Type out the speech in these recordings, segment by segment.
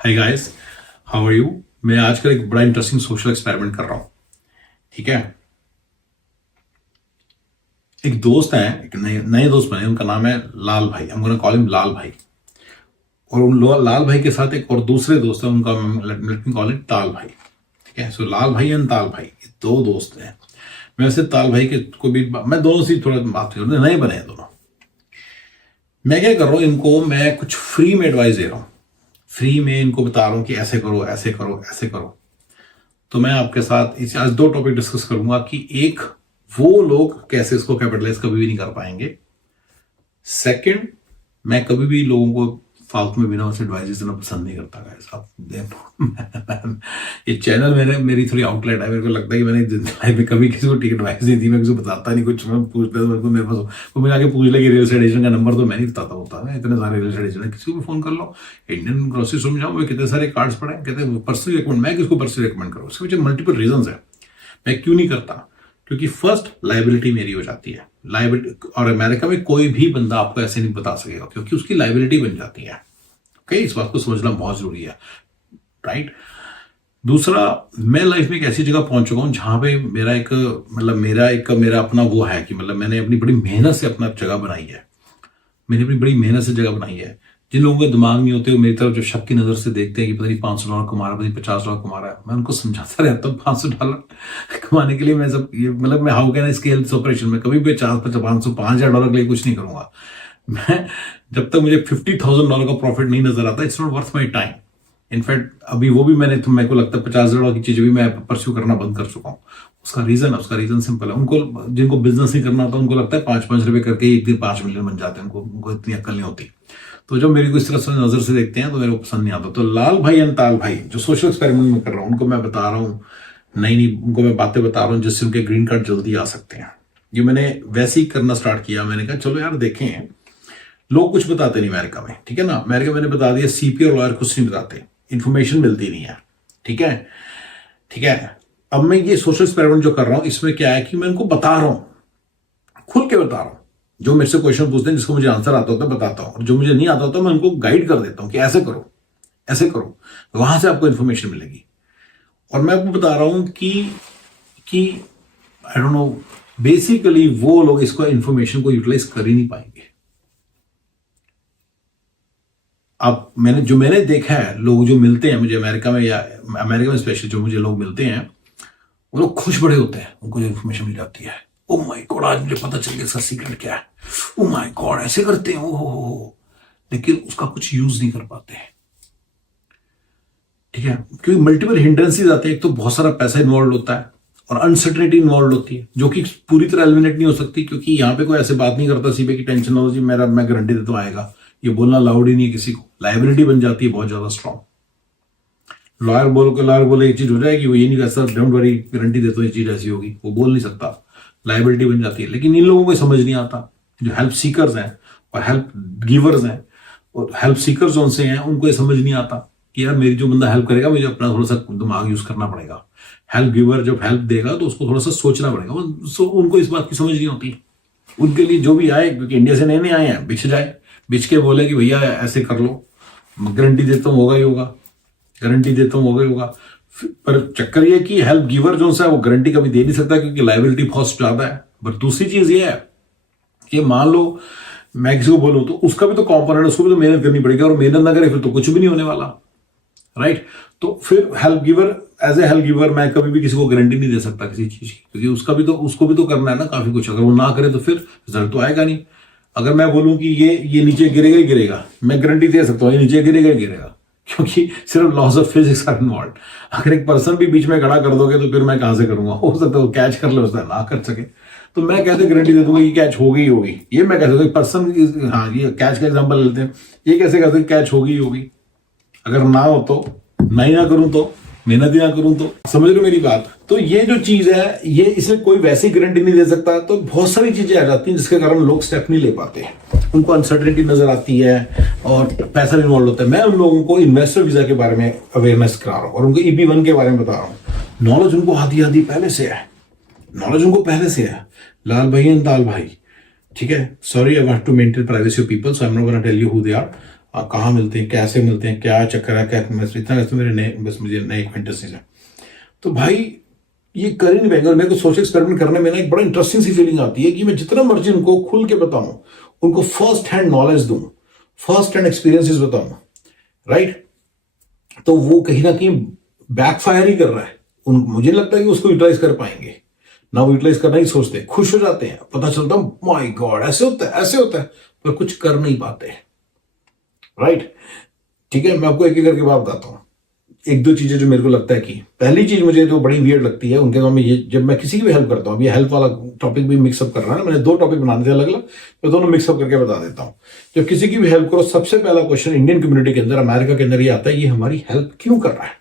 Hi guys, how are you. मैं आजकल एक बड़ा इंटरेस्टिंग सोशल एक्सपेरिमेंट कर रहा हूं। ठीक है, एक दोस्त है, एक नए नए दोस्त बने, उनका नाम है लाल भाई। हम गोना कॉल हिम लाल भाई। और उन लाल भाई के साथ एक और दूसरे दोस्त है, उनका लेट मी कॉल इट ताल भाई। ठीक है, सो लाल भाई एंड ताल भाई, ये दो दोस्त हैं। मैं वैसे ताल भाई के को भी, मैं दोनों से थोड़ा बात कर, नए बने हैं दोनों। मैं क्या कर रहा हूँ, इनको मैं कुछ फ्री में एडवाइस दे रहा हूँ। फ्री में इनको बता रहा हूँ कि ऐसे करो, ऐसे करो, ऐसे करो। तो मैं आपके साथ इस आज दो टॉपिक डिस्कस करूंगा कि एक, वो लोग कैसे इसको कैपिटलाइज कभी भी नहीं कर पाएंगे। सेकंड, मैं कभी भी लोगों को फालतू में बिना उनसे एडवाइस देना पसंद नहीं करता गाइस। आप ये चैनल मेरी थोड़ी आउटलेट है। मेरे को लगता है कि मैंने लाइफ में कभी किसी को टिकट एडवाइस नहीं दी। मैं किसी को बताता नहीं कुछ। मैं पूछता तो मेरे पास वो मुझे आके पूछ ले कि रियल एस्टेट एजेंट का नंबर तो मैं नहीं बताता होता है। इतने सारे रियल एस्टेट एजेंट है, किसी को भी फोन कर लो। इंडियन ग्रोसरी स्टोर में जाओ, मैं कितने सारे कार्ड्स पड़े, कहते हैं पर्सनली रिकमेंड। मैं किसको पर्सनली रिकमेंड करूँ? उसके पीछे मल्टीपल रीजन है। मैं क्यों नहीं करता? क्योंकि फर्स्ट, लाइबिलिटी मेरी हो जाती है। लाइबिलिटी, और अमेरिका में कोई भी बंदा आपको ऐसे नहीं बता सकेगा क्योंकि उसकी लाइबिलिटी बन जाती है। ओके, इस बात को समझना बहुत जरूरी है, राइट। दूसरा, मैं लाइफ में एक ऐसी जगह पहुंच चुका हूं जहां पे मेरा अपना वो है कि मैंने अपनी बड़ी मेहनत से अपना जगह बनाई है। मैंने अपनी बड़ी मेहनत से जगह बनाई है। जिन लोगों के दिमाग नहीं होते, वो मेरी तरफ जो शक की नजर से देखते हैं कि पता नहीं $500 कमा रहा है, पता नहीं $50 कमा रहा है, मैं उनको समझाता रहता हूँ $500 कमाने के लिए मैं सब ये मैं how can I scale this operation. मैं कभी भी 5,000 $5,000 के लिए कुछ नहीं करूंगा। मैं जब तक मुझे $50,000 का प्रॉफिट नहीं नजर आता, it's not worth my time. In fact अभी वो भी मेरे को लगता है $50,000 की चीजें भी मैं परस्यू करना बंद कर चुका हूँ। उसका रीजन सिंपल है। उनको, जिनको बिजनेस नहीं करना होता, उनको लगता है 5-5 रुपए करके एक दिन 5 मिलियन बन जाते हैं। उनको इतनी अक्ल नहीं होती। तो जब मेरी को इस तरह से नजर से देखते हैं तो मेरे को पसंद नहीं आता। तो लाल भाई एंड ताल भाई जो सोशल एक्सपेरिमेंट में कर रहा हूँ, उनको मैं बता रहा हूँ नहीं, उनको मैं बातें बता रहा हूँ जिससे उनके ग्रीन कार्ड जल्दी आ सकते हैं। ये मैंने वैसे ही करना स्टार्ट किया। मैंने कहा चलो यार देखें, लोग कुछ बताते नहीं अमेरिका में, ठीक है ना। अमेरिका मैंने बता दिया, सीपी और लॉयर कुछ नहीं बताते, इन्फॉर्मेशन मिलती नहीं है। ठीक है, ठीक है। अब मैं ये सोशल एक्सपेरिमेंट जो कर रहा हूं, इसमें क्या है कि मैं उनको बता रहा हूं, खुल के बता रहा हूं। जो मेरे से क्वेश्चन पूछते हैं, जिसको मुझे आंसर आता होता है बताता हूं, और जो मुझे नहीं आता होता मैं उनको गाइड कर देता हूं कि ऐसे करो, ऐसे करो, वहां से आपको इन्फॉर्मेशन मिलेगी। और मैं आपको बता रहा हूं कि आई डोंट नो, बेसिकली वो लोग इसको इन्फॉर्मेशन को यूटिलाइज कर ही नहीं पाएंगे। अब मैंने देखा है, लोग जो मिलते हैं मुझे अमेरिका में, या अमेरिका में स्पेशली जो मुझे लोग मिलते हैं, वो लोग खुश बड़े होते हैं उनको जो इन्फॉर्मेशन मिल जाती है। ओ माय गॉड, आज मुझे पता चल गया इसका सीक्रेट क्या है। ओ माय गॉड, ऐसे करते हैं, ओहो। लेकिन उसका कुछ यूज नहीं कर पाते हैं। ठीक है, क्योंकि मल्टीपल हिंड्रेंसेस आते हैं। एक तो बहुत सारा पैसा इन्वॉल्व होता है और अनसर्टेनिटी इन्वॉल्व होती है, जो कि पूरी तरह एलिमिनेट नहीं हो सकती, क्योंकि यहाँ पे कोई ऐसे बात नहीं करता सीबे की टेंशन हो जी, मैं गारंटी देता हूँ आएगा। ये बोलना लाउड ही नहीं है किसी को। लाइबिलिटी बन जाती है बहुत ज्यादा स्ट्रॉन्ग। लॉयर बोले एक चीज हो जाएगी, वो ये नहीं कहता डोंट वरी गारंटी देता हूँ ये चीज ऐसी होगी, वो बोल नहीं सकता। लाइबिलिटी बन जाती है। लेकिन इन लोगों को समझ नहीं आता, जो हेल्प सीकर्स हैं और हेल्प गिवर्स हैं, और हेल्प सीकर्स जो उनसे हैं, उनको ये समझ नहीं आता कि यार मेरी जो बंदा हेल्प करेगा, मुझे अपना थोड़ा सा दिमाग यूज करना पड़ेगा। हेल्प गिवर जब हेल्प देगा तो उसको थोड़ा सा सोचना पड़ेगा। उनको इस बात की समझ नहीं होती। उनके लिए जो भी आए, क्योंकि इंडिया से नए नए आए हैं, बिछ जाए, बिछ के बोले कि भैया ऐसे कर लो, गारंटी देता हूँ होगा ही होगा, गारंटी देता हूँ होगा ही होगा। पर चक्कर ये कि हेल्प गिवर जो है वो गारंटी कभी दे नहीं सकता, क्योंकि लाइबिलिटी कॉस्ट ज्यादा है। पर दूसरी चीज ये है कि मान लो मैं किसी को बोलूं तो उसका भी तो कॉम्पोनेंट, उसको भी तो मेहनत करनी पड़ेगी, और मेहनत ना करे फिर तो कुछ भी नहीं होने वाला, राइट। तो फिर help giver, as a help giver मैं कभी भी किसी को गारंटी नहीं दे सकता किसी चीज की, क्योंकि उसको भी तो करना है ना काफी कुछ। अगर वो ना करे तो फिर रिजल्ट तो आएगा नहीं। अगर मैं बोलूं कि ये नीचे गिरेगा ही गिरेगा, मैं गारंटी दे सकता हूँ ये नीचे गिरेगा ही गिरेगा, क्योंकि सिर्फ laws of physics are involve. अगर एक पर्सन भी बीच में खड़ा कर दोगे तो फिर मैं कहां से करूंगा? हो सकता है वो कैच कर ले, उसने ना कर सके, तो मैं कैसे गारंटी दे दूंगा कि कैच होगी ही होगी? ये मैं कैसे पर्सन, हाँ ये कैच का एग्जांपल लेते हैं, ये कैसे कहते हैं कैच होगी ही होगी? अगर ना हो तो मैं ही ना करूं, तो मेहनत ही ना करूं, तो समझ रहे हो मेरी बात? तो ये जो चीज है, ये इसमें कोई वैसी गारंटी नहीं दे सकता। तो बहुत सारी चीजें आ जाती हैं जिसके कारण लोग स्टेप नहीं ले पाते, उनको अनसर्टेनिटी नजर आती है और पैसा इन्वॉल्व होता है। मैं उन लोगों को इन्वेस्टर वीजा के बारे में अवेयरनेस करा रहा हूँ और उनको EB-1 के बारे में बता रहा हूँ। नॉलेज उनको आधी पहले से है, नॉलेज उनको पहले से है। लाल भाई एंड ताल भाई, ठीक है। Sorry, I want to maintain privacy of people, so I am not gonna tell you who they are. कहाँ मिलते हैं, कैसे मिलते हैं, क्या चक्कर है, क्या इतना मेरे नए, बस मुझे नए एक्वेंटेंसेस है। तो भाई ये कर ही नहीं पाएंगे। और मेरे को सोशल एक्सपेरिमेंट करने में ना एक बड़ा इंटरेस्टिंग सी फीलिंग आती है कि मैं जितना मर्जी उनको खुल के बताऊं, उनको फर्स्ट हैंड नॉलेज दूं, फर्स्ट हैंड एक्सपीरियंसेस बताऊं, राइट, तो वो कहीं ना कहीं बैकफायर ही कर रहा है। मुझे लगता है कि उसको यूटिलाइज कर पाएंगे ना, वो यूटिलाइज करना ही सोचते, खुश हो जाते हैं, पता चलता माय गॉड ऐसे होता है, ऐसे होता है, पर कुछ कर नहीं पाते, राइट। ठीक है, मैं आपको एक एक करके बात बताता हूँ। एक दो चीजें जो मेरे को लगता है कि पहली चीज मुझे जो बड़ी वियर्ड लगती है उनके काम में, ये जब मैं किसी की भी हेल्प करता हूँ, अब ये हेल्प वाला टॉपिक भी मिक्सअप कर रहा है ना, मैंने 2 टॉपिक बनाने थे अलग अलग, मैं दोनों मिक्सअप करके बता देता हूँ। जब किसी की भी हेल्प करो, सबसे पहला क्वेश्चन इंडियन कम्युनिटी के अंदर, अमेरिका के अंदर ये आता है, ये हमारी हेल्प क्यों कर रहा है,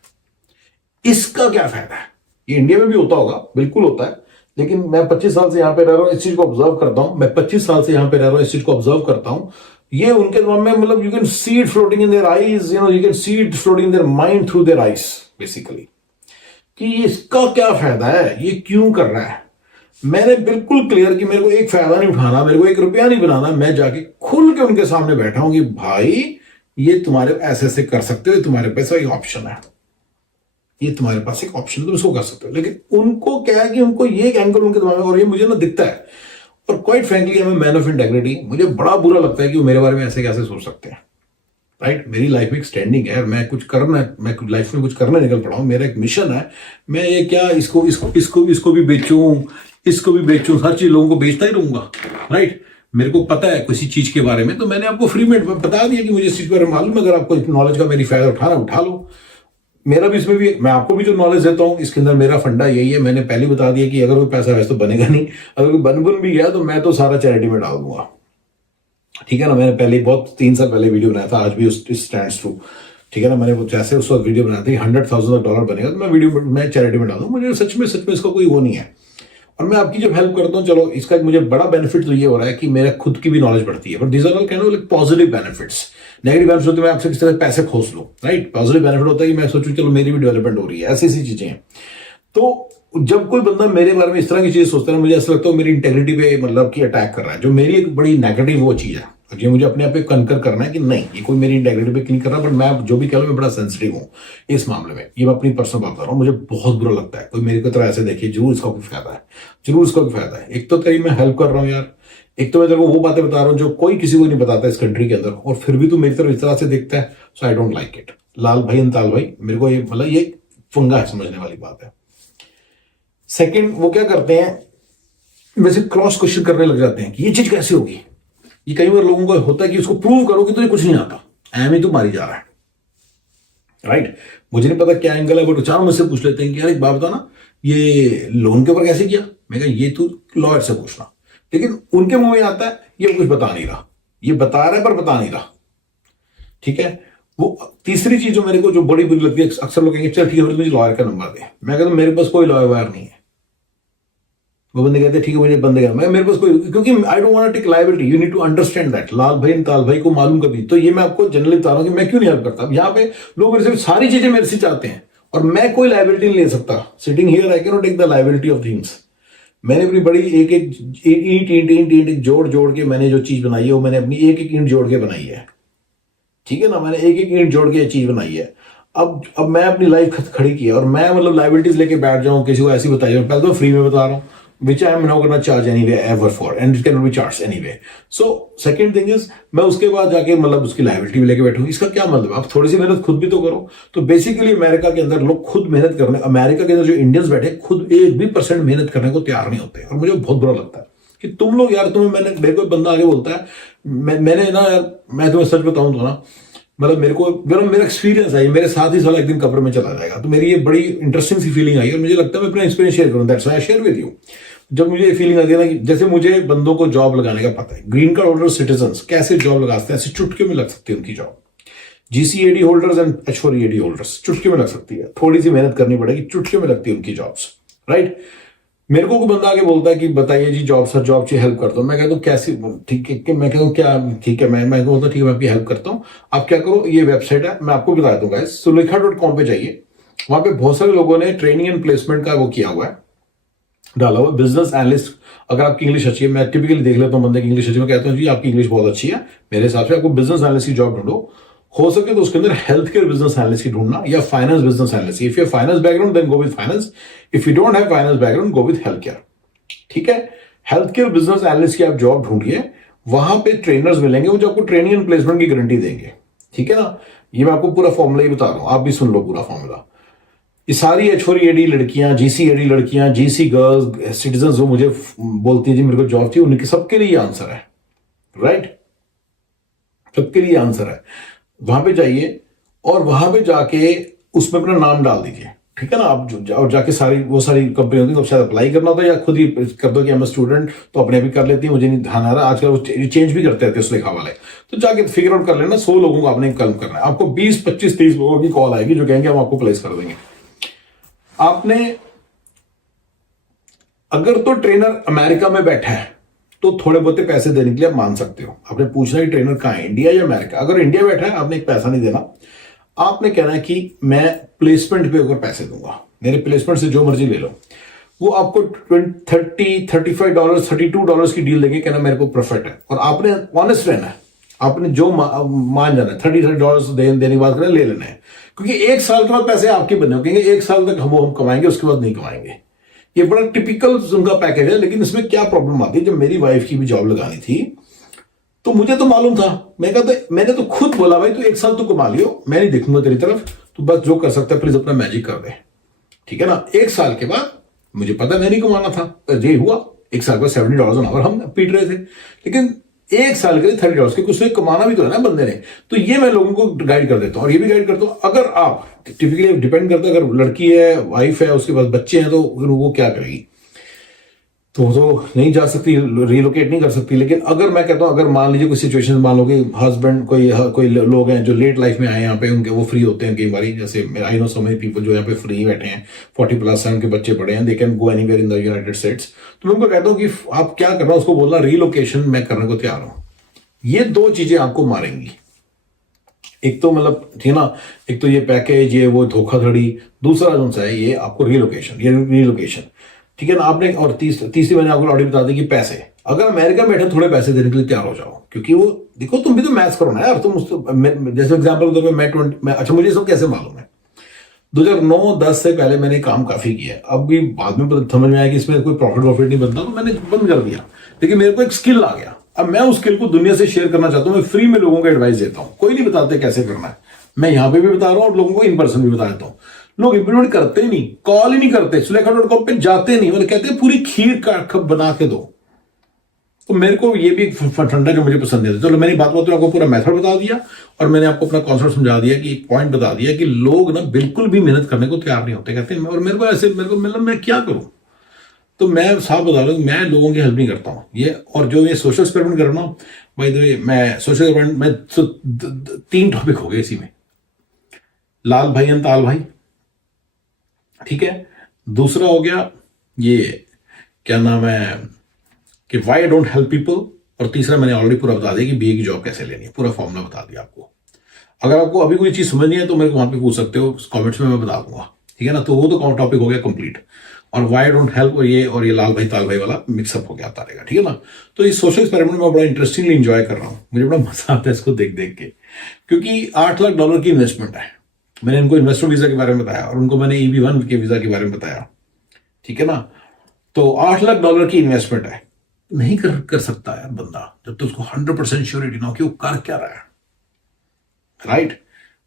इसका क्या फायदा है। ये इंडिया में भी होता होगा, बिल्कुल होता है, लेकिन मैं 25 साल से यहाँ पे रह रहा हूँ, इस चीज को ऑब्जर्व करता हूँ। मैं 25 साल से यहाँ पे रह रहा हूँ, इस चीज को ऑब्जर्व करता हूँ। ये उनके दिमाग में, मतलब you can see it floating in their eyes, you can see it floating in their mind through their eyes basically, कि इसका क्या फायदा है, ये क्यों कर रहा है। मैंने बिल्कुल क्लियर कि मेरे को एक फायदा नहीं उठाना, मेरे को 1 रुपया नहीं बनाना, मैं जाके खुल के उनके सामने बैठा हूं कि भाई ये तुम्हारे ऐसे ऐसे कर सकते हो, तुम्हारे पास एक ऑप्शन है, ये तुम्हारे पास एक ऑप्शन, तुम इसको कर सकते हो। लेकिन उनको क्या है कि उनको ये एक एंगल उनके दिमाग में, और ये मुझे ना दिखता है, और quite frankly I am man of integrity, मुझे बड़ा बुरा लगता है कि वो मेरे बारे में ऐसे कैसे सोच सकते हैं, राइट। मेरी लाइफ में एक स्टैंडिंग है, मैं कुछ करना है, मैं लाइफ में कुछ करने निकल पड़ा हूं, मेरा एक मिशन है। मैं ये क्या इसको भी बेचूं, इसको भी बेचूं, हर चीज लोगों को बेचता ही रहूंगा, राइट। मेरे को पता है किसी चीज के बारे में, तो मैंने आपको फ्री में बता दिया कि मुझे इस चीज के बारे में मालूम है, अगर आपको नॉलेज का मेरी फायदा उठाना उठा लो। मेरा भी इसमें भी, मैं आपको भी जो नॉलेज देता हूँ इसके अंदर मेरा फंडा यही है। मैंने पहले बता दिया कि अगर कोई पैसा वैसे तो बनेगा नहीं, अगर कोई बन भी गया तो मैं तो सारा चैरिटी में डाल दूंगा, ठीक है ना। मैंने पहले बहुत 3 साल पहले वीडियो बनाया था, आज भी उस स्टैंड्स ट्रू, ठीक है ना। मैंने जैसे उस वक्त वीडियो बनाया था $100,000 बनेगा तो मैं वीडियो में चैरिटी में डाल दूँ, मुझे सच में इसका कोई वो नहीं है। और मैं आपकी जब हेल्प करता हूँ, चलो इसका मुझे बड़ा बेनिफिट तो ये हो रहा है कि मेरा खुद की भी नॉलेज बढ़ती है, but these are all kind of like positive benefits. Negative benefit होते हैं मैं आपसे किस तरह पैसे खोस लूं, राइट। पॉजिटिव बेनिफिट होता है कि मैं सोचूं चलो मेरी भी डेवलपमेंट हो रही है, ऐसी ऐसी चीजें हैं। तो जब कोई बंदा मेरे बारे में इस तरह की चीज सोचता है, मुझे ऐसा लगता है मेरी इंटेग्रिटी पे मतलब कि अटैक कर रहा है, जो मेरी एक बड़ी नेगेटिव वो चीज है। ये मुझे अपने आप पे कनकर करना है कि नहीं, ये कोई मेरी इंटेग्रिटी पे क्लिक कर रहा है, बट मैं जो भी कह रहा हूं मैं बड़ा सेंसिटिव हूं इस मामले में। ये मैं अपनी पर्सनल बात कर रहा हूं, मुझे बहुत बुरा लगता है कोई मेरे को तरह ऐसे देखिए, जरूर इसका कोई फायदा है, जरूर इसका कोई फायदा है। एक तो तेरी मैं हेल्प कर रहा हूँ यार, एक तो मैं तेरे को वो बातें बता रहा हूँ जो कोई किसी को नहीं बताता इस कंट्री के अंदर, और फिर भी तू मेरी तरफ इस तरह से देखता है, सो आई डोंट लाइक इट। लाल भाई अंताल भाई, मेरे को ये मतलब ये फंगा है, समझने वाली बात है। सेकंड, वो क्या करते हैं, वैसे क्रॉस क्वेश्चन करने लग जाते हैं कि ये चीज कैसे होगी। ये कई बार लोगों को होता है कि उसको प्रूव करो कि तुझे कुछ नहीं आता, एम ही तू मारी जा रहा है, राइट। मुझे नहीं पता क्या एंगल है, बट चारों मुझसे पूछ लेते हैं कि यार एक बात बता ना, ये लोन के ऊपर कैसे किया। मैं कहा ये तू लॉयर से पूछना, लेकिन उनके मुंह में आता है ये कुछ बता नहीं रहा, ये बता रहा है पर बता नहीं रहा, ठीक है। वो तीसरी चीज जो मेरे को जो बड़ी बुरी लगती है, अक्सर लोग कहेंगे चल ठीक है मुझे लॉयर का नंबर दे। मैं कहता हूं मेरे पास कोई लॉयर वायर नहीं है। वो बंदे कहते हैं ठीक है मुझे बंदे का, मैं मेरे पास कोई, क्योंकि I don't want to take liability, you need to understand that. लाल भाई ताल भाई को मालूम कभी, तो ये मैं आपको जनरली बता रहा हूं कि मैं क्यों नहीं हेल्प करता। यहाँ पे लोग मेरे से सारी चीजें मेरे से चाहते हैं और मैं कोई लायबिलिटी नहीं ले सकता। Sitting here I can not take the liability of things. मैंने अपनी बड़ी एक ईंट जोड़ के मैंने जो चीज बनाई है, वो मैंने अपनी एक ईंट जोड़ के बनाई है, ठीक है ना। मैंने एक ईंट जोड़ के चीज बनाई है। अब मैं अपनी लाइफ खड़ी की है, और मैं मतलब लायबिलिटीज लेके बैठ जाऊं किसी को ऐसी बताई, पहले तो फ्री में बता रहा हूं, which I am not going to charge anyway ever for, and it cannot be charged anyway. So second thing is, मैं उसके बाद जाके मतलब उसकी लायबिलिटी भी लेके बैठूं। इसका क्या मतलब, आप थोड़ी सी मेहनत खुद भी तो करो। तो बेसिकली अमेरिका के अंदर लोग खुद मेहनत करने, अमेरिका के अंदर जो इंडियंस बैठे खुद 1% मेहनत करने को तैयार नहीं होते, और मुझे बहुत बुरा लगता है कि तुम लोग यार, तुम्हें मैंने मेरे को बंदा आगे बोलता है, मैंने ना यार, मैं तुम्हें सच बताऊं तो ना, मतलब मेरा एक्सपीरियंस है, मेरे साथ ही साला एक दिन कब्र में चला जाएगा। तो मेरी ये बड़ी इंटरेस्टिंग सी फीलिंग आई, और मुझे लगता है मैं अपना एक्सपीरियंस शेयर करूं, that's why I share with you. जब मुझे ये फीलिंग आती है ना कि जैसे मुझे बंदों को जॉब लगाने का पता है, ग्रीन कार्ड होल्डर सिटीजन्स कैसे जॉब लगाते हैं, ऐसे चुटकी में लग सकती है उनकी job. GCAD holders and H4EAD holders चुटकी में लग सकती है, थोड़ी सी मेहनत करनी पड़ेगी, चुटकी में लगती है उनकी जॉब्स, राइट। मेरे को कोई बंदा आके बोलता है कि बताइए जी जॉब चाहिए, हेल्प करता हूँ। मैं कहता हूँ कैसी, ठीक है, मैं कहता हूँ क्या, ठीक है, मैं बोलता ठीक है मैं आपकी हेल्प करता हूँ। आप क्या करो, ये वेबसाइट है, मैं आपको बता दूंगा, सुलेखा.com पे जाइए। वहां पे बहुत सारे लोगों ने ट्रेनिंग एंड प्लेसमेंट का वो किया हुआ है, डाला हुआ बिजनेस एनालिस्ट। अगर आपकी इंग्लिश अच्छी है, मैं टिपिकली देख लेता हूँ बंदे की इंग्लिश अच्छी, मैं कहता हूँ जी आपकी इंग्लिश बहुत अच्छी है, मेरे हिसाब से आपको बिजनेस एनालिस्ट की जॉब ढूंढो। हो सके तो उसके अंदर हेल्थ केयर बिजनेस एनालिस्ट की ढूंढना या finance business analyst. If you finance background then go with finance, if you don't have finance background go with health care. ठीक है, हेल्थ केयर बिजनेस एनालिस्ट की आप जॉब ढूंढिए, वहां पे ट्रेनर्स मिलेंगे वो जो आपको ट्रेनिंग एंड प्लेसमेंट की गारंटी देंगे। ठीक है ना, ये मैं आपको पूरा फॉर्मूला ही बता रहा हूं, आप भी सुन लो पूरा फॉर्मूला। ये सारी H4EAD लड़कियां, GCAD लड़कियां, GC गर्ल्स, सिटीजन जो मुझे बोलती है जी मेरे को जॉब चाहिए, उनके सबके लिए आंसर है, राइट? सबके लिए आंसर है। वहां पे जाइए और वहां पे जाके उसमें अपना नाम डाल दीजिए। ठीक है ना, आप और जाके वो सारी कंपनी होती है, तो शायद अप्लाई करना होता है या खुद ही कर दो कि I'm a स्टूडेंट, तो अपने भी कर लेती है, मुझे नहीं ध्यान आ रहा। आजकल वो चेंज भी करते रहते हैं उस लिखा वाले, तो जाके फिगर आउट कर लेना। 100 लोगों को आपने कॉल करना है, आपको 20, 25, 30 लोगों की कॉल आएगी जो कहेंगे हम आपको प्लेस कर देंगे। आपने अगर तो ट्रेनर अमेरिका में बैठा है तो थोड़े बहुत पैसे देने के लिए आप मान सकते हो। आपने पूछना है कि ट्रेनर कहाँ है, इंडिया या अमेरिका। अगर इंडिया बैठा है आपने एक पैसा नहीं देना, आपने कहना है कि मैं प्लेसमेंट पे होकर पैसे दूंगा, मेरे प्लेसमेंट से जो मर्जी ले लो। वो आपको $30, $35, $32 की डील देंगे, कहना मेरे को प्रॉफिट है। और आपने ऑनेस्ट रहना है, आपने जो मान जाना है, $30 देने के बाद ले लेना है, क्योंकि 1 साल के बाद पैसे आपके बने हो, कहेंगे 1 साल तक हम कमाएंगे, उसके बाद नहीं कमाएंगे। ये बड़ा टिपिकल उनका पैकेज है। लेकिन इसमें क्या प्रॉब्लम आती है, जब मेरी वाइफ की भी जॉब लगानी थी तो मुझे तो मालूम था, मैंने तो खुद बोला भाई तू 1 साल तो कमा लियो, मैं नहीं देखूंगा तेरी तरफ, तू बस जो कर सकता है प्लीज अपना मैजिक कर दे। ठीक है ना, 1 साल के बाद मुझे पता मैं नहीं कमाना था, ये हुआ 1 साल के बाद $70 आवर हम पीट रहे थे। लेकिन 1 साल के लिए $30 के कुछ कमाना भी तो है ना बंदे ने। तो ये मैं लोगों को गाइड कर देता हूं, और ये भी गाइड करता हूं। अगर आप टिपिकली डिपेंड करता है, अगर लड़की है, वाइफ है, उसके पास बच्चे हैं, तो वो क्या करेगी, तो नहीं जा सकती, रिलोकेट नहीं कर सकती। लेकिन अगर मैं कहता हूं, अगर मान लीजिए कोई सिचुएशन, मान लो कि हस्बैंड कोई लोग हैं जो लेट लाइफ में आए यहाँ पे, उनके वो फ्री होते हैं कई बार, जैसे I know so many people जो यहाँ पे फ्री बैठे हैं, 40+ हैं, उनके बच्चे बड़े हैं, they can go anywhere in the United states. तो मैं उनको कहता हूँ कि आप क्या करना, उसको बोलना रिलोकेशन मैं करने को तैयार हूं। ये 2 चीजें आपको मारेंगी। एक तो मतलब ठीक है ना, एक तो ये पैकेज, ये वो धोखाधड़ी, दूसरा जो सा है ये आपको रिलोकेशन। ठीक है ना, आपने और तीसरी मैंने आपको ऑलरेडी बता दी कि पैसे, अगर अमेरिका में बैठे थोड़े पैसे देने के लिए तैयार हो जाओ, क्योंकि वो देखो तुम भी तो मैथ्स करो ना यार। तुम जैसे एग्जांपल दो, मैं अच्छा मुझे सब कैसे मालूम है, 2009-10 से पहले मैंने काम काफी किया है। अब भी बाद में समझ में आया कि इसमें कोई प्रॉफिट नहीं बनता, तो मैंने बंद कर दिया। लेकिन मेरे को एक स्किल आ गया, अब मैं उस स्किल को दुनिया से शेयर करना चाहता हूं। मैं फ्री में लोगों को एडवाइस देता हूं, कोई नहीं बताते कैसे करना है, मैं यहां पे भी बता रहा हूं और लोगों को इन पर्सन भी बता देता हूं। लोग इंप्लीमेंट करते ही नहीं, कॉल ही नहीं करते, Sulekha.com पे जाते नहीं, और कहते हैं पूरी खीर का कप बना के दो। तो मेरे को ये भी फंडा जो मुझे पसंद है। चलो मैंने बात आपको पूरा मेथड बता दिया, और मैंने आपको अपना कॉन्सेप्ट समझा दिया, कि एक पॉइंट बता दिया कि लोग ना बिल्कुल भी मेहनत करने को तैयार नहीं होते, कहते हैं और मेरे को मतलब मैं क्या करूं। तो मैं साफ बता रहा हूं, मैं लोगों की हेल्प नहीं करता हूं ये। और जो ये सोशल एक्सपेरिमेंट कर रहा हूं, बाय द वे, मैं सोशल एक्सपेरिमेंट में 3 टॉपिक हो गए इसी में, लाल भाई एंड ताल भाई। ठीक है, दूसरा हो गया ये क्या नाम है कि why I don't help people, और तीसरा मैंने ऑलरेडी पूरा बता दिया कि बीए की जॉब कैसे लेनी है, पूरा फॉर्मूला बता दिया आपको। अगर आपको अभी कोई चीज समझ नहीं है तो मेरे को वहां पे पूछ सकते हो कमेंट्स में, मैं बता दूंगा। ठीक है ना, तो वो तो टॉपिक हो गया कंप्लीट। और व्हाई डोंट हेल्प और ये लाल भाई ताल भाई वाला मिक्सअप हो गया आता रहेगा। ठीक है ना, तो इस सोशल एक्सपेरिमेंट में बड़ा इंटरेस्टिंगली एंजॉय कर रहा हूं, मुझे बड़ा मजा आता है इसको देख देख के, क्योंकि $8 लाख की इन्वेस्टमेंट है। मैंने इनको इन्वेस्टर वीजा के बारे में बताया, और उनको मैंने EB1 के वीजा के बारे में बताया। ठीक है ना, तो $8 लाख की इन्वेस्टमेंट है। नहीं कर सकता यार बंदा जब तो उसको 100% श्योरिटी ना हो कि वो कर क्या रहा है, राइट?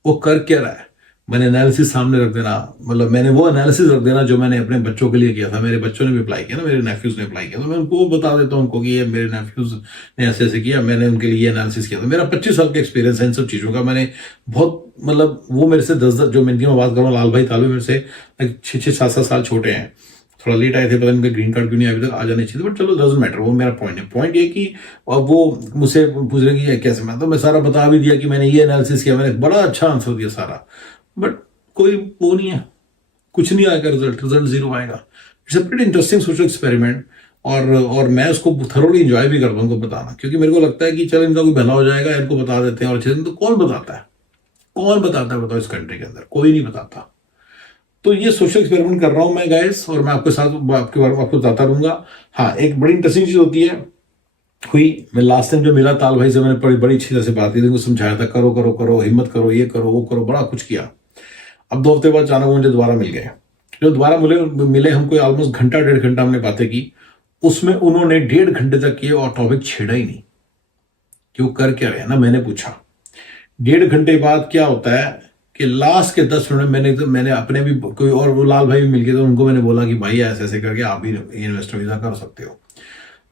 वो कर क्या रहा है, मैंने एनालिसिस सामने रख देना, मतलब मैंने वो एनालिसिस रख देना जो मैंने अपने बच्चों के लिए किया था। मेरे बच्चों ने भी अप्लाई किया ना, मेरे नेफ्यूज ने अप्लाई किया, तो मैं उनको बता देता हूँ उनको कि ये मेरे नेफ्यूज ने ऐसे ऐसे किया, मैंने उनके लिए एनालिसिस किया था। मेरा 25 साल का एक्सपीरियंस है इन सब चीज़ों का। मैंने बहुत मतलब वो मेरे से 10 जो मैं बात करूँ, लाल भाई तालवे मेरे से 6-6, 7-7 साल छोटे हैं, थोड़ा लेट आए थे, पता नहीं उनका ग्रीन कार्ड क्यों नहीं अभी तक आ जाने चाहिए, बट चलो डजंट मैटर, वो मेरा पॉइंट है। पॉइंट ये कि वो मुझसे पूछ रहे कि कैसे, मैं सारा बता भी दिया कि मैंने ये एनालिसिस किया, मैंने बड़ा अच्छा आंसर दिया सारा, बट कोई वो नहीं है, कुछ नहीं आएगा, रिजल्ट 0 आएगा। It's a pretty interesting social experiment, और मैं उसको थरोली इंजॉय भी करता हूँ उनको बताना, क्योंकि मेरे को लगता है कि चल इनका कोई भला हो जाएगा, इनको बता देते हैं। और अच्छे से तो कौन बताता है बताओ इस कंट्री के अंदर, कोई नहीं बताता। तो ये सोशल एक्सपेरिमेंट कर रहा हूं मैं गाइस, और मैं आपके साथ आपके बारे में आपको बताता रहूंगा। हाँ, एक बड़ी इंटरेस्टिंग चीज होती है हुई, मैं लास्ट टाइम जो मिला ताल भाई से, मैंने बड़ी बड़ी अच्छी तरह से बात की, उनको समझाया था करो करो करो, हिम्मत करो, ये करो वो करो, बड़ा कुछ किया। अब 2 हफ्ते बाद अचानक मुझे दोबारा मिल गए। जो दोबारा मिले हमको ऑलमोस्ट घंटा 1.5 घंटा हमने बातें की। उसमें उन्होंने 1.5 घंटे तक किए और टॉपिक छेड़ा ही नहीं कि वो कर क्या रहे हैं ना। मैंने पूछा 1.5 घंटे बाद क्या होता है कि लास्ट के 10 मिनट मैंने अपने भी कोई और वो लाल भाई भी मिल गए, तो उनको मैंने बोला कि भाई ऐसे ऐसे करके आप भी इन्वेस्टर वीजा कर सकते हो।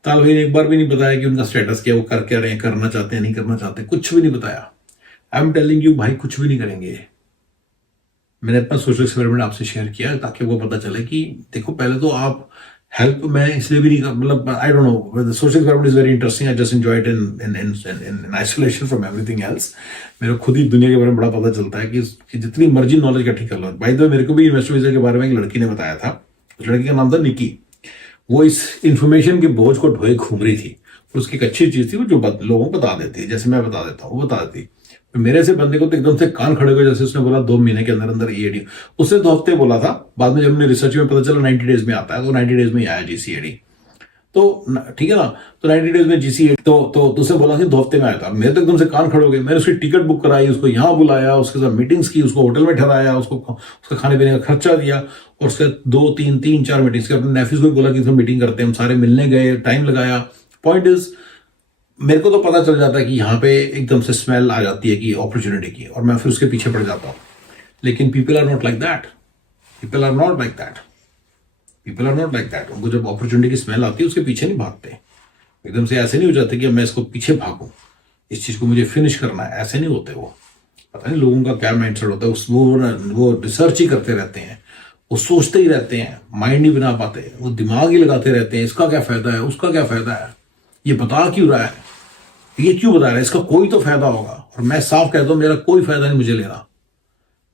ताल भाई ने एक बार भी नहीं बताया कि उनका स्टेटस क्या, वो कर क्या रहे हैं, करना चाहते हैं नहीं करना चाहते, कुछ भी नहीं बताया। आई एम टेलिंग यू भाई, कुछ भी नहीं करेंगे। मैंने अपना सोशल एक्सपेरिमेंट आपसे शेयर किया ताकि वो पता चले कि देखो, पहले तो आप हेल्प मैं इसलिए भी नहीं कर, मतलब I don't know, social experiment is very interesting, I just enjoy it in isolation from everything else. मेरे खुद ही दुनिया के बारे में बड़ा पता चलता है कि जितनी मर्जी नॉलेज इकट्ठी कर लो। भाई तो मेरे को भी इन्वेस्टर वीजा के बारे में एक लड़की ने बताया था, उस लड़की का नाम था निकी। वो इस इंफॉर्मेशन के बोझ को ढोए घूम रही थी। उसकी एक अच्छी चीज थी, वो जो लोगों को बता देती है, जैसे मैं बता देता हूँ वो बता देती। मेरे से बंदे को तो एकदम से कान खड़े हो, जैसे उसने बोला 2 महीने के अंदर अंदर ईएडी, उसने 2 हफ्ते बोला था। बाद में जब हमने रिसर्च में पता चला 90 डेज में आता है, तो 90 डेज में आया जीसीएडी। तो ठीक है ना, तो 90 डेज में जीसीएडी तो उसने बोला कि 2 हफ्ते में आया था। मेरे तो एकदम से कान खड़े हो गए। मैंने उसकी टिकट बुक कराई, उसको यहाँ बुलाया, उसके साथ मीटिंग्स की, उसको होटल में ठहराया, उसको उसका खाने पीने का खर्चा दिया, और उसके 2-3 मीटिंग्स के अपने नेफ्यूज को बोला कि हम मीटिंग करते हैं। हम सारे मिलने गए, टाइम लगाया। पॉइंट इज, मेरे को तो पता चल जाता है कि यहाँ पे एकदम से स्मेल आ जाती है कि अपॉर्चुनिटी की, और मैं फिर उसके पीछे पड़ जाता हूँ। लेकिन people are not like that, people are not like that, people are not like that. उनको जब अपॉर्चुनिटी की स्मेल आती है उसके पीछे नहीं भागते। एकदम से ऐसे नहीं हो जाते कि मैं इसको पीछे भागूं, इस चीज को मुझे फिनिश करना है, ऐसे नहीं होते। वो पता नहीं लोगों का क्या माइंडसेट होता है। वो रिसर्च ही करते रहते हैं, वो सोचते ही रहते हैं, माइंड नहीं बना पाते, वो दिमाग ही लगाते रहते हैं, इसका क्या फायदा है, उसका क्या फायदा है, ये बता क्यों रहा है, ये क्यों बता रहा है, इसका कोई तो फायदा होगा। और मैं साफ कहता हूं, मेरा कोई फायदा नहीं मुझे लेना,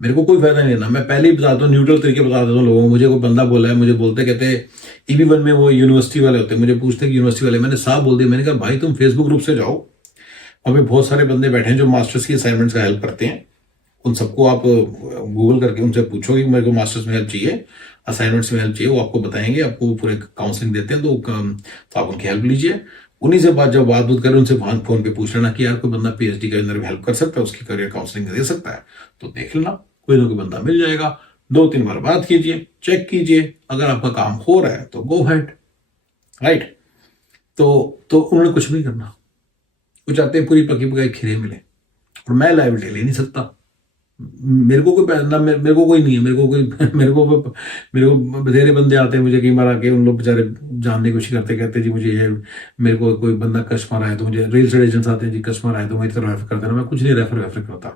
मेरे को कोई फायदा नहीं लेना। मैं पहले ही बताता हूँ, न्यूट्रल तरीके बता देता हूँ लोगों को। मुझे कोई बंदा बोला है, मुझे बोलते कहते EB1 में वो यूनिवर्सिटी वाले होते हैं, मुझे पूछते कि यूनिवर्सिटी वाले, मैंने साफ बोल दिया, मैंने कहा भाई तुम फेसबुक ग्रुप से जाओ, वहाँ पे बहुत सारे बंदे बैठे हैं जो मास्टर्स की असाइनमेंट्स का हेल्प करते हैं। उन सबको आप गूगल करके उनसे पूछो कि मेरे को मास्टर्स में हेल्प चाहिए, असाइनमेंट्स में हेल्प चाहिए, वो आपको बताएंगे, आपको पूरे काउंसलिंग देते हैं। तो आप उनकी हेल्प लीजिए। उन्हीं से जब बात करें उनसे फोन पे पूछ लेना कि यार कोई बंदा PhD के अंदर हेल्प कर सकता है, उसकी करियर काउंसलिंग दे सकता है, तो देख लेना, कोई ना कोई बंदा मिल जाएगा। 2-3 बार बात कीजिए, चेक कीजिए, अगर आपका काम हो रहा है तो गो हेड, राइट। तो उन्होंने कुछ भी करना, वो चाहते हैं पूरी पकी पकाई खीरे मिले, और मैं लाइबिलिटी ले नहीं सकता। मेरे को कोई ना, मेरे को कोई नहीं है, मेरे को बथेरे बंदे आते हैं मुझे कई बार आके, उन लोग बेचारे जानने की कोशिश करते, कहते जी मुझे ये, मेरे को कोई बंदा कस्टमर आए तो मुझे, रियल एस्टेट एजेंट्स आते हैं जी, कस्टमर आए तो मैं इतना रेफर कर देना, मैं कुछ नहीं रेफर करता।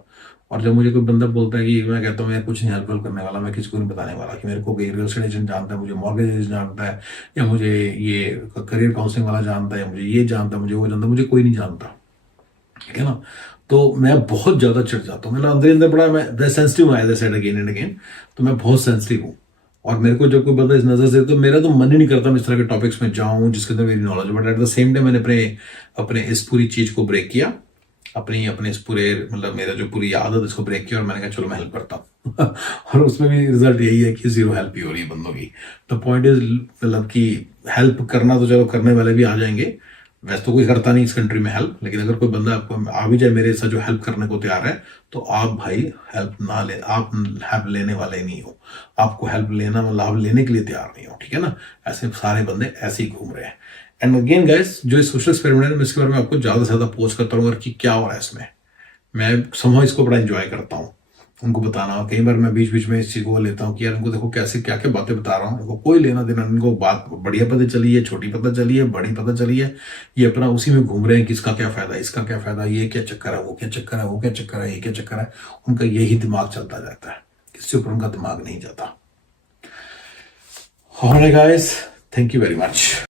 और जब मुझे कोई बंदा बोलता है कि, मैं कहता हूँ मैं कुछ नहीं हेल्प करने वाला, मैं किसी को नहीं बताने वाला कि मेरे को कोई रियल एस्टेट एजेंट जानता है, मुझे मॉर्गेज एजेंट जानता है, या मुझे ये करियर काउंसलिंग वाला जानता है, मुझे ये जानता है, मुझे वो जानता है, मुझे कोई नहीं जानता, ठीक है ना। तो मैं बहुत ज्यादा चिढ़ जाता हूँ, मतलब अंदर बड़ा मैं सेंसिटिव हूँ, as I said again and again, तो मैं बहुत सेंसिटिव हूँ। और मेरे को जब कोई बंदा इस नजर से, तो मेरा तो मन ही नहीं करता मैं इस तरह के टॉपिक्स में जाऊं जिसके अंदर मेरी knowledge, but at the same time मैंने अपने इस पूरी चीज को ब्रेक किया, अपने इस पूरे, मतलब मेरा जो पूरी आदत इसको ब्रेक किया, और मैंने कहा चलो मैं हेल्प करता हूँ और उसमें भी रिजल्ट यही है कि 0 हेल्प ही हो रही है बंदों की। तो पॉइंट इज, मतलब कि हेल्प करना तो चलो करने वाले भी आ जाएंगे, वैसे तो कोई करता नहीं इस कंट्री में हेल्प, लेकिन अगर कोई बंदा आपको आ भी जाए मेरे साथ जो हेल्प करने को तैयार है, तो आप भाई हेल्प ना ले, आप हेल्प लेने वाले नहीं हो, आपको हेल्प लेना, लाभ लेने के लिए तैयार नहीं हो, ठीक है ना। ऐसे सारे बंदे ऐसे ही घूम रहे हैं। एंड अगेन गाइस, जो सोशल एक्सपेरिमेंट है, मैं इसके बारे में आपको ज्यादा से ज्यादा पोस्ट करता हूँ कि क्या हो रहा है इसमें। मैं समझ इसको बड़ा इंजॉय करता हूँ, उनको बताना। कई बार मैं बीच बीच में इस चीज को लेता हूँ कि यार इनको देखो कैसे क्या क्या बातें बता रहा हूँ, इनको कोई लेना देना, इनको बात बढ़िया पता चली है, छोटी पता चली है, बड़ी पता चली है, ये अपना उसी में घूम रहे हैं कि इसका क्या फायदा, इसका क्या फायदा, ये क्या चक्कर है, वो क्या चक्कर है, वो क्या चक्कर है, ये क्या चक्कर है। उनका यही दिमाग चलता जाता है, किसी ऊपर उनका दिमाग नहीं जाता। Alright guys, thank you very much.